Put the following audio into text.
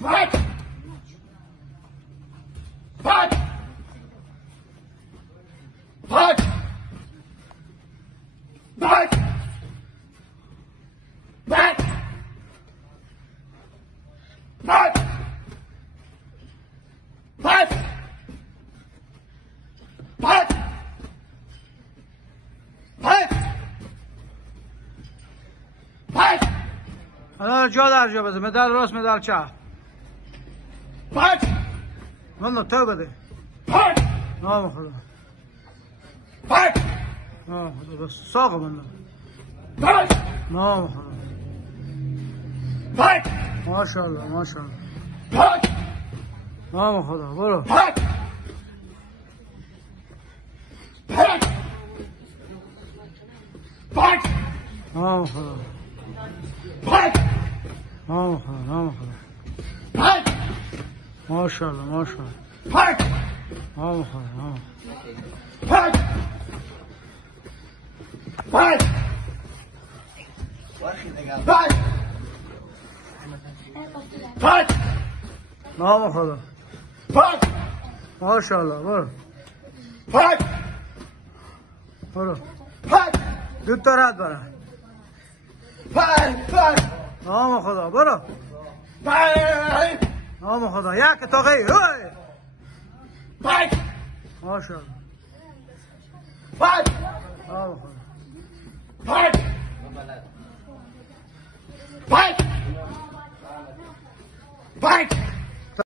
Back! Back! Back! Back! Back! Back! Back! Back! Back! Back! حالا جا در جا بذار، مدال راست مدال چپ. Back! من تو بده. Back! نام خدا. Back! نام خدا بس ساق من. Back! نام خدا. Back! ماشاءالله ماشاءالله. Back! نام خدا برو. Back! Back! Back! نام خدا. Back! نام خدا نام خدا. Back! ماشاءالله ماشاءالله. Back! نام خدا نام. Back! Back! Back! Back! نام خدا. Back! ماشاءالله برو. Back! برو. Back! دو تا رد برو. Back! Back! نام خدا برو. Back! نام خدا یک تاقی. هی. Back! ماشاءالله. Back! نام خدا. Back! Back! Back!